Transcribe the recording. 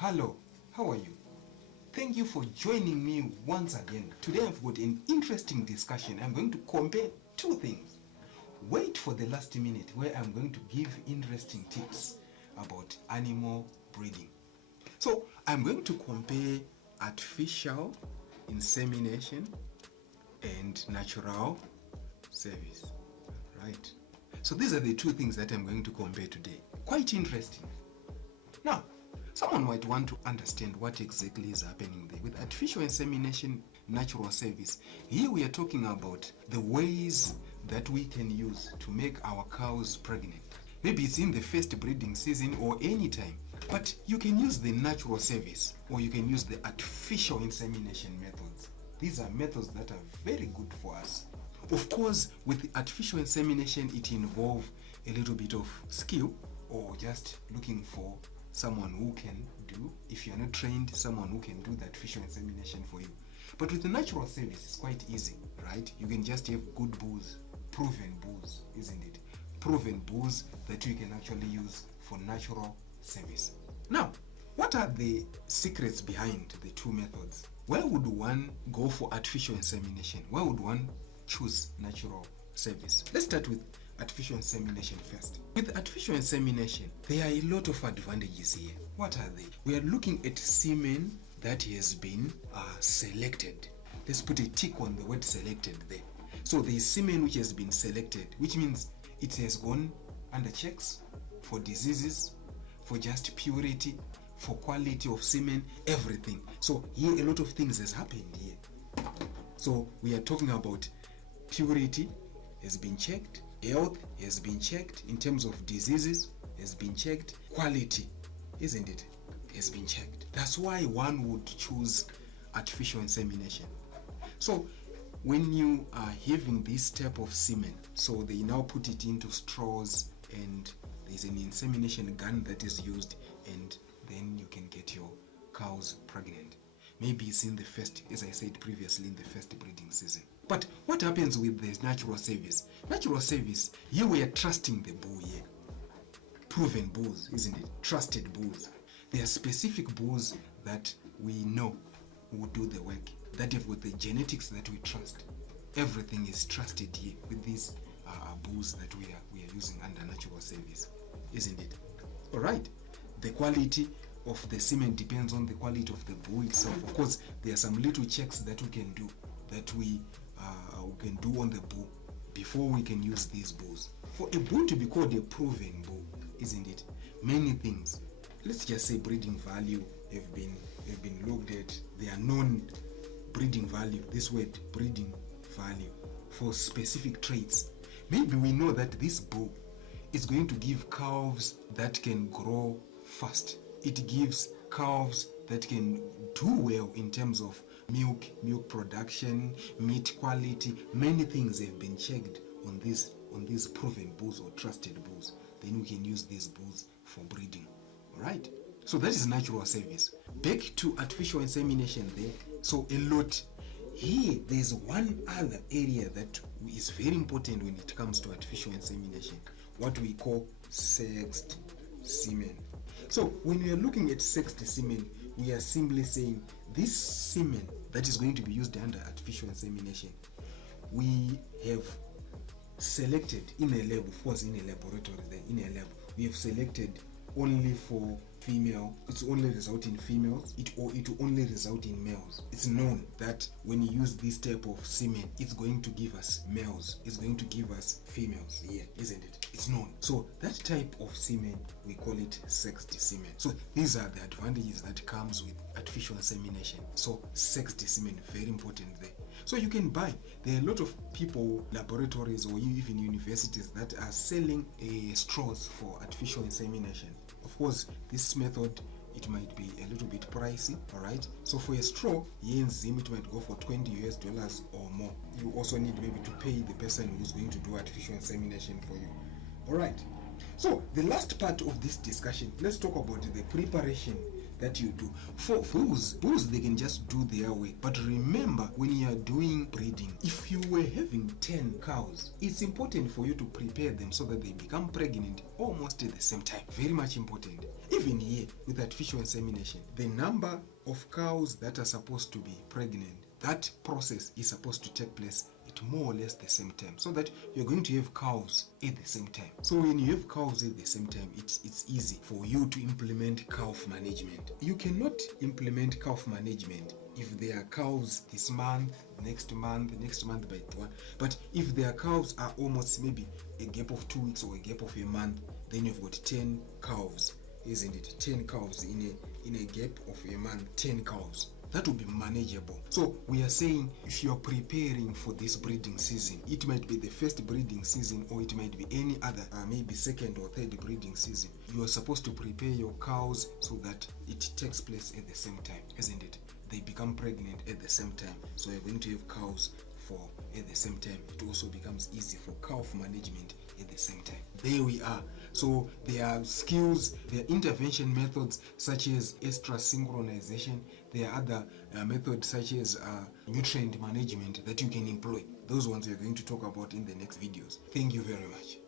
Hello, how are you? Thank you for joining me once again. Today I've got an interesting discussion. I'm going to compare two things. Wait for the last minute where I'm going to give interesting tips about animal breeding. So I'm going to compare artificial insemination and natural service. Right? So these are the two things that I'm going to compare today. Quite interesting. Now, someone might want to understand what exactly is happening there. With artificial insemination, natural service, here we are talking about the ways that we can use to make our cows pregnant. Maybe it's in the first breeding season or any time. But you can use the natural service or you can use the artificial insemination methods. These are methods that are very good for us. Of course, with the artificial insemination, it involves a little bit of skill or just looking for someone who can do, if you're not trained, someone who can do the artificial insemination for you. But with the natural service, it's quite easy, right? You can just have good bulls, proven bulls, isn't it? Proven bulls that you can actually use for natural service. Now, what are the secrets behind the two methods? Where would one go for artificial insemination? Where would one choose natural service? Let's start with artificial insemination first. With artificial insemination, there are a lot of advantages here. What are they? We are looking at semen that has been selected. Let's put a tick on the word selected there. So there is semen which has been selected, which means it has gone under checks for diseases, for just purity, for quality of semen, everything. So here a lot of things has happened here. So we are talking about purity has been checked, health has been checked, in terms of diseases has been checked, quality, isn't it, has been checked. That's why one would choose artificial insemination. So when you are having this type of semen, so they now put it into straws and there's an insemination gun that is used, and then you can get your cows pregnant. Maybe it's in the first, as I said previously, in the first breeding season. But what happens with this natural service? Natural service, here we are trusting the bull here. Proven bulls, isn't it? Trusted bulls. There are specific bulls that we know will do the work, that have got the genetics that we trust. Everything is trusted here with these bulls that we are using under natural service, isn't it? All right. The quality of the semen depends on the quality of the bull itself. Of course, there are some little checks that we can do, that we can do on the bull before we can use these bulls. For a bull to be called a proven bull, isn't it? Many things, let's just say breeding value have been looked at. They are known breeding value, this word breeding value, for specific traits. Maybe we know that this bull is going to give calves that can grow fast. It gives calves that can do well in terms of milk production, meat quality. Many things have been checked on these proven bulls or trusted bulls. Then we can use these bulls for breeding. All right. So that is natural service. Back to artificial insemination there. So a lot. Here, there's one other area that is very important when it comes to artificial insemination, what we call sexed semen. So when we are looking at sexed semen, we are simply saying this semen that is going to be used under artificial insemination, we have selected in a lab, of course in a laboratory there, in a lab, we have selected only for female. It's only result in females, it will only result in males. It's known that when you use this type of semen, it's going to give us males, it's going to give us females here, isn't it? It's known. So that type of semen, we call it sexed semen. So these are the advantages that comes with artificial insemination. So sexed semen, very important there. So you can buy, there are a lot of people, laboratories or even universities that are selling straws for artificial insemination. Of course, this method, it might be a little bit pricey, all right? So for a straw, here in Zim, it might go for $20 or more. You also need maybe to pay the person who's going to do artificial insemination for you. All right. So the last part of this discussion, let's talk about the preparation that you do. For bulls, they can just do their way. But remember, when you are doing breeding, if you were having 10 cows, it's important for you to prepare them so that they become pregnant almost at the same time. Very much important. Even here with artificial insemination, the number of cows that are supposed to be pregnant, that process is supposed to take place at more or less the same time, so that you're going to have cows at the same time. So when you have cows at the same time, it's easy for you to implement calf management. You cannot implement calf management if there are cows this month, next month by one. But if their cows are almost maybe a gap of 2 weeks or a gap of a month, then you've got 10 cows, isn't it? 10 cows in a gap of a month, 10 cows. That will be manageable. So we are saying, if you are preparing for this breeding season, it might be the first breeding season, or it might be any other, maybe second or third breeding season. You are supposed to prepare your cows so that it takes place at the same time, isn't it? They become pregnant at the same time. So you're going to have cows at the same time. It also becomes easy for calf management at the same time. There we are. So there are skills, there are intervention methods such as extra synchronization. There are other methods such as nutrient management that you can employ. Those ones we are going to talk about in the next videos. Thank you very much.